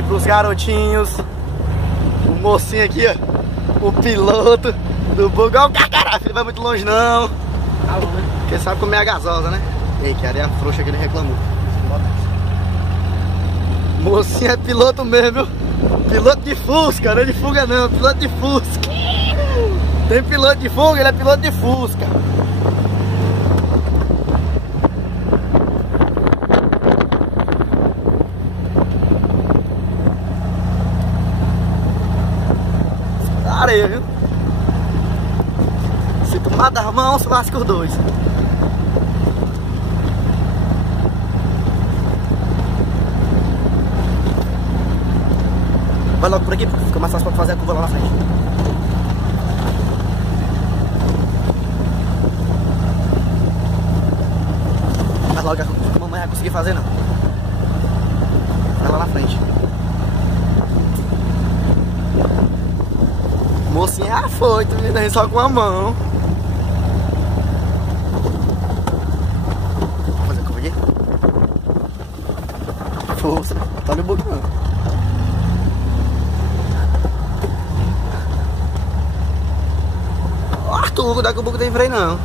assim pros garotinhos. O mocinho aqui, ó, o piloto do bug. Olha o caralho, ele vai muito longe não. Porque sabe comer a gasosa, né? Ei, que areia frouxa que ele reclamou. Mocinho é piloto mesmo, viu? Piloto de Fusca, não é de fuga não, piloto de Fusca. Tem piloto de fuga, ele é piloto de Fusca. Areia, viu? Se tomar das mãos, lasca os dois. Vai logo por aqui, fica mais fácil pra fazer a curva lá na frente. Vai logo, a mamãe vai conseguir fazer não. Vai lá na frente. Mocinha é afoito, me dando só com a mão. Vou fazer a curva aqui. Força, tá no boca não. Arthur, daqui a pouco tem freio não.